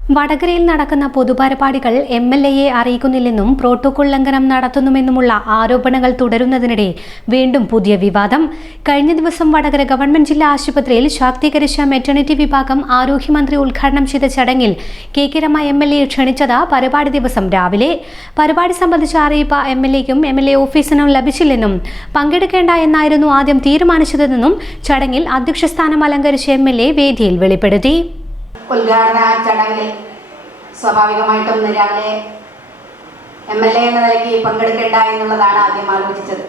വടകരയിൽ നടക്കുന്ന പൊതുപരിപാടികൾ എം എൽ എയെ അറിയിക്കുന്നില്ലെന്നും പ്രോട്ടോകോൾ ലംഘനം നടത്തുന്നുമെന്നുമുള്ള ആരോപണങ്ങൾ തുടരുന്നതിനിടെ വീണ്ടും പുതിയ വിവാദം. കഴിഞ്ഞ ദിവസം വടകര ഗവൺമെന്റ് ജില്ലാ ആശുപത്രിയിൽ ശാക്തീകരിച്ച മെറ്റേണിറ്റി വിഭാഗം ആരോഗ്യമന്ത്രി ഉദ്ഘാടനം ചെയ്ത ചടങ്ങിൽ K K Rama M L A ക്ഷണിച്ചത് പരിപാടി ദിവസം രാവിലെ. പരിപാടി സംബന്ധിച്ച അറിയിപ്പ് എം എൽ എക്കും എം എൽ എ ഓഫീസിനും ലഭിച്ചില്ലെന്നും പങ്കെടുക്കേണ്ട എന്നായിരുന്നു ആദ്യം തീരുമാനിച്ചതെന്നും ചടങ്ങിൽ അധ്യക്ഷസ്ഥാനം അലങ്കരിച്ച എം എൽ എ വേദിയിൽ വെളിപ്പെടുത്തി. ഉദ്ഘാടന ചടങ്ങിൽ സ്വാഭാവികമായിട്ടും ഇന്ന് രാവിലെ എം എൽ എ എന്ന നിലയ്ക്ക് പങ്കെടുക്കേണ്ട എന്നുള്ളതാണ് ആദ്യം ആലോചിച്ചത്.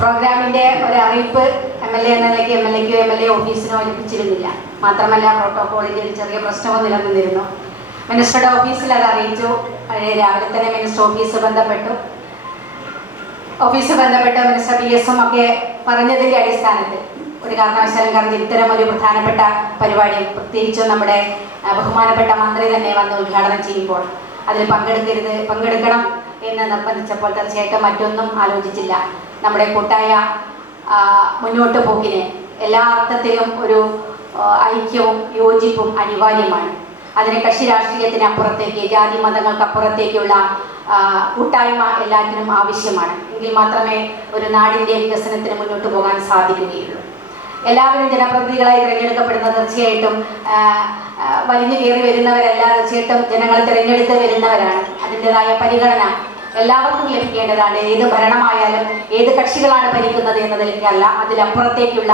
പ്രോഗ്രാമിന്റെ ഒരു അറിയിപ്പ് എം എൽ എ എന്ന നിലയ്ക്ക് എം എൽ എക്കോ എം എൽ എ ഓഫീസിനോ ലഭിച്ചിരുന്നില്ല. മാത്രമല്ല പ്രോട്ടോകോളിന്റെ ഒരു ചെറിയ പ്രശ്നവും നിലനിന്നിരുന്നു. മിനിസ്റ്ററുടെ ഓഫീസിൽ അത് അറിയിച്ചു. രാവിലെ തന്നെ മിനിസ്റ്റർ ഓഫീസ് ബന്ധപ്പെട്ടു. ഓഫീസ് ബന്ധപ്പെട്ട് മിനിസ്റ്റർ പി എസും ഒക്കെ പറഞ്ഞതിന്റെ അടിസ്ഥാനത്തിൽ ഒരു കാരണവശാലും കാരണം ഇത്തരം ഒരു പ്രധാനപ്പെട്ട പരിപാടി പ്രത്യേകിച്ചും നമ്മുടെ ബഹുമാനപ്പെട്ട മന്ത്രി തന്നെ വന്ന് ഉദ്ഘാടനം ചെയ്യുമ്പോൾ അതിൽ പങ്കെടുക്കരുത് പങ്കെടുക്കണം എന്ന് നിർബന്ധിച്ചപ്പോൾ തീർച്ചയായിട്ടും മറ്റൊന്നും ആലോചിച്ചില്ല. നമ്മുടെ കൂട്ടായ മുന്നോട്ട് പോക്കിന് എല്ലാ അർത്ഥത്തിലും ഒരു ഐക്യവും യോജിപ്പും അനിവാര്യമാണ്. അതിന് കക്ഷി രാഷ്ട്രീയത്തിന് അപ്പുറത്തേക്ക് ജാതി മതങ്ങൾക്ക് അപ്പുറത്തേക്കുള്ള കൂട്ടായ്മ എല്ലാത്തിനും ആവശ്യമാണ്. എങ്കിൽ മാത്രമേ ഒരു നാടിന്റെ വികസനത്തിന് മുന്നോട്ട് പോകാൻ സാധിക്കുകയുള്ളൂ. എല്ലാവരും ജനപ്രതിനിധികളായി തിരഞ്ഞെടുക്കപ്പെടുന്ന തീർച്ചയായിട്ടും വലിഞ്ഞു കയറി വരുന്നവരല്ല തീർച്ചയായിട്ടും ജനങ്ങൾ തിരഞ്ഞെടുത്ത് വരുന്നവരാണ്. അതിന്റെതായ പരിഗണന എല്ലാവർക്കും ലഭിക്കേണ്ടതാണ്. ഏത് ഭരണമായാലും ഏത് കക്ഷികളാണ് ഭരിക്കുന്നത് എന്നതിലേക്കല്ല അതിലപ്പുറത്തേക്കുള്ള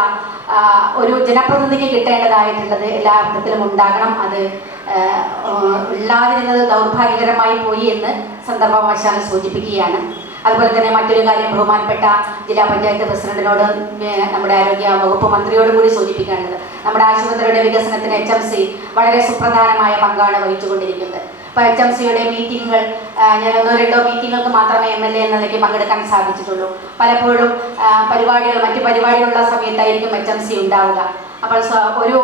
ഒരു ജനപ്രതിനിധിക്ക് കിട്ടേണ്ടതായിട്ടുള്ളത് എല്ലാ അർത്ഥത്തിലും ഉണ്ടാകണം. അത് ഇല്ലാതിരുന്നത് ദൗർഭാഗ്യകരമായി പോയി എന്ന് സന്ദർഭവശാൽ സൂചിപ്പിക്കുകയാണ്. അതുപോലെ തന്നെ മറ്റൊരു കാര്യം ബഹുമാനപ്പെട്ട ജില്ലാ പഞ്ചായത്ത് പ്രസിഡന്റിനോട് നമ്മുടെ ആരോഗ്യ വകുപ്പ് മന്ത്രിയോടും കൂടി സൂചിപ്പിക്കാനുള്ളത് നമ്മുടെ ആശുപത്രിയുടെ വികസനത്തിന് എച്ച് എം സി വളരെ സുപ്രധാനമായ പങ്കാണ് വഹിച്ചുകൊണ്ടിരിക്കുന്നത്. ഇപ്പോൾ എച്ച് എം സിയുടെ മീറ്റിങ്ങുകൾ ഞാൻ ഒന്നോ രണ്ടോ മീറ്റിങ്ങുകൾക്ക് മാത്രമേ എം എൽ എ എന്ന നിലയ്ക്ക് പങ്കെടുക്കാൻ സാധിച്ചിട്ടുള്ളൂ. പലപ്പോഴും പരിപാടികൾ മറ്റു പരിപാടികളുള്ള സമയത്തായിരിക്കും എച്ച് എം സി ഉണ്ടാവുക. അപ്പോൾ ഒരു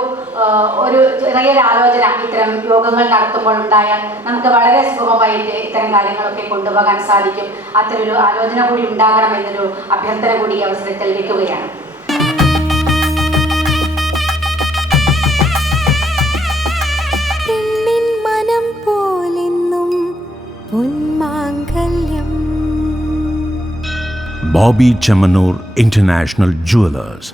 ഒരു ചെറിയൊരു ആലോചന ഇത്തരം യോഗങ്ങൾ നടത്തുമ്പോൾ ഉണ്ടായാൽ നമുക്ക് വളരെ സുഗമമായിട്ട് ഇത്തരം കാര്യങ്ങളൊക്കെ കൊണ്ടുപോകാൻ സാധിക്കും. അത്തരൊരു ആലോചന കൂടി ഉണ്ടാകണം എന്നൊരു അഭ്യർത്ഥന കൂടി ഈ അവസരത്തിൽ വെക്കുകയാണ്. Bobby Chamanur International Jewelers.